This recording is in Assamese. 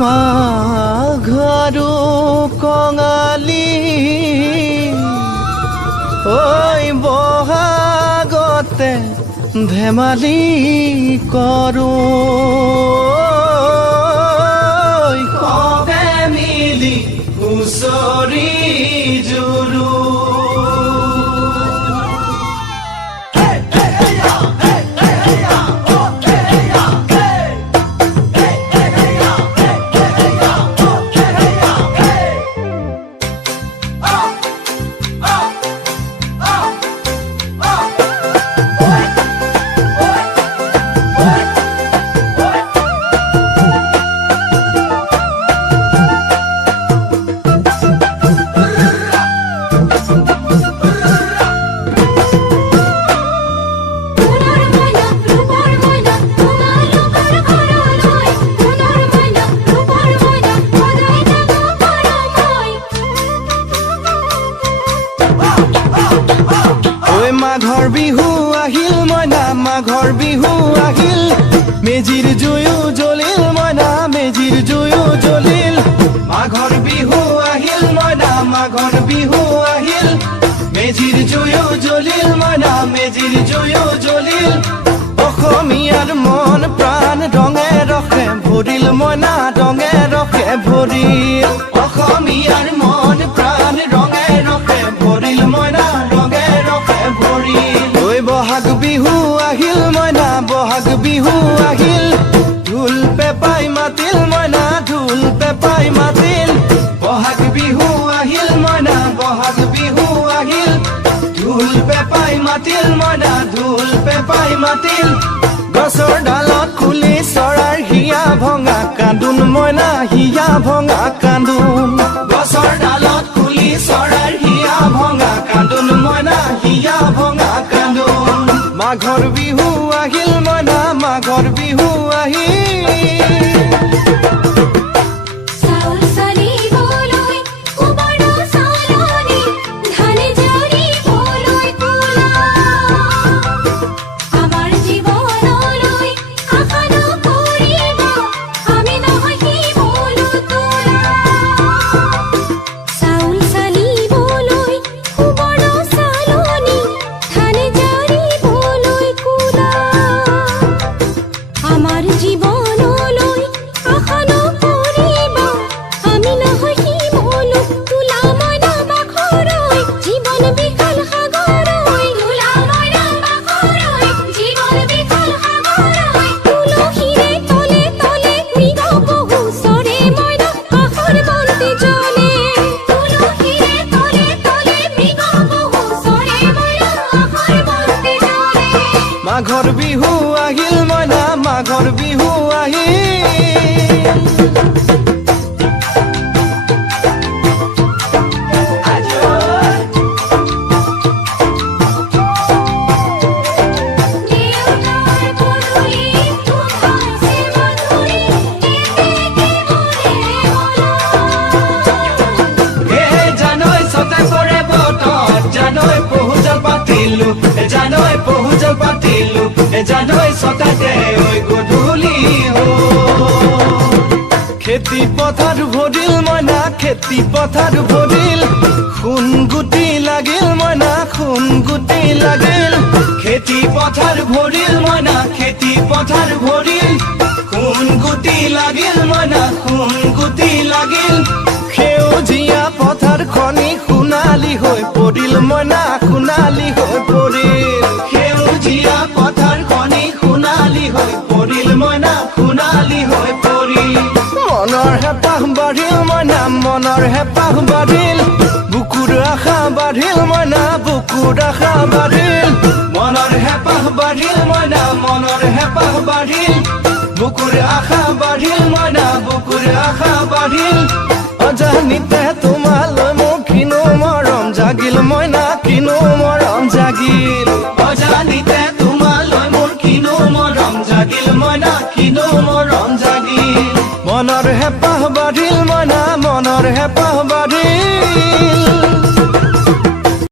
মাঘৰো কঙালী ঐ বহাগতে ধেমালি কৰোঁ কবে মিলি হুঁচৰি জুৰো মাঘৰ বিহু আহিল মইনা মাঘৰ বিহু আহিল মেজিৰ জুয়ো জ্বলিল মইনা মেজিৰ জুয়ো জ্বলিল মাঘৰ বিহু আহিল মইনা মাঘৰ বিহু আহিল মেজিৰ জুয়ো জ্বলিল মইনা মেজিৰ জুয়ো জ্বলিল অসমীয়াৰ মন প্ৰাণ ৰঙে ৰসে ভৰিল মইনা ৰঙে ৰসে ভৰিল অসমীয়াৰ মন প্ৰাণ ৰঙে ৰসে ভৰিল মইনা ৰঙে ৰসে ভৰিল ঐ বহাগ বিহু আহিল মইনা বহাগ বিহু আহিল ঢোল পেপাই মাতিল মইনা ঢোল পেপাই মাতিল বহাগ বিহু আহিল মইনা বহাগ বিহু আহিল ঢোল পেপাই মাতিল মইনা ঢোল পেপাই মাতিল গছৰ ডালত খুলি চৰাৰ হিয়া ভঙা কান্দোন মইনা হিয়া ভঙা কান্দোন গছৰ ডালত খুলি চৰাৰ হিয়া ভঙা কান্দোন মইনা হিয়া ভঙা কান্দোন মাঘৰ বিহু আহিল মইনা মাঘৰ বিহু আহিল মাঘৰ বিহু আহিল মইনা মাঘৰ বিহু আহিল জানৈ সতে পৰে বতৰ জানৈ পহুজল পাতিলো জানৈ পহুজল পাতিলো জানৈ সতাতে ঐ গধূলি খেতি পথাৰ ভৰিল মইনা খেতি পথাৰ ভৰিল সোণ গুটি লাগিল মইনা সোণ গুটি লাগিল খেতি পথাৰ ভৰিল মইনা খেতি পথাৰ ভৰিল সোণ গুটি লাগিল মইনা সোণ গুটি লাগিল সেউজীয়া পথাৰ খনি সোণালী হৈ পৰিল মইনা সোণালী হৈ পৰিল সেউজীয়া পথাৰ খনি সোণালী হৈ পৰিল মইনা সোণালী হৈ পৰিল মনৰ হেঁপাহ বাঢ়িল মইনা মনৰ হেঁপাহ বাঢ়িল বুকুৰ আশা বাঢ়িল মইনা বুকুৰ আশা বাঢ়িল মনৰ হেঁপাহ বাঢ়িল মইনা মনৰ হেঁপাহ বাঢ়িল বুকুৰ আশা বাঢ়িল মইনা বুকুৰ আশা বাঢ়িল অজানিতে তোমালৈ মোৰ কিনো মৰম জাগিল মইনা কিনো মৰম জাগিল অজানিতে তোমালৈ মোৰ কিনো মৰম জাগিল মইনা কিনো মৰম জাগিল মনৰ হেঁপাহ বাঢ়িল মইনা মনৰ হেঁপাহ বাঢ়িল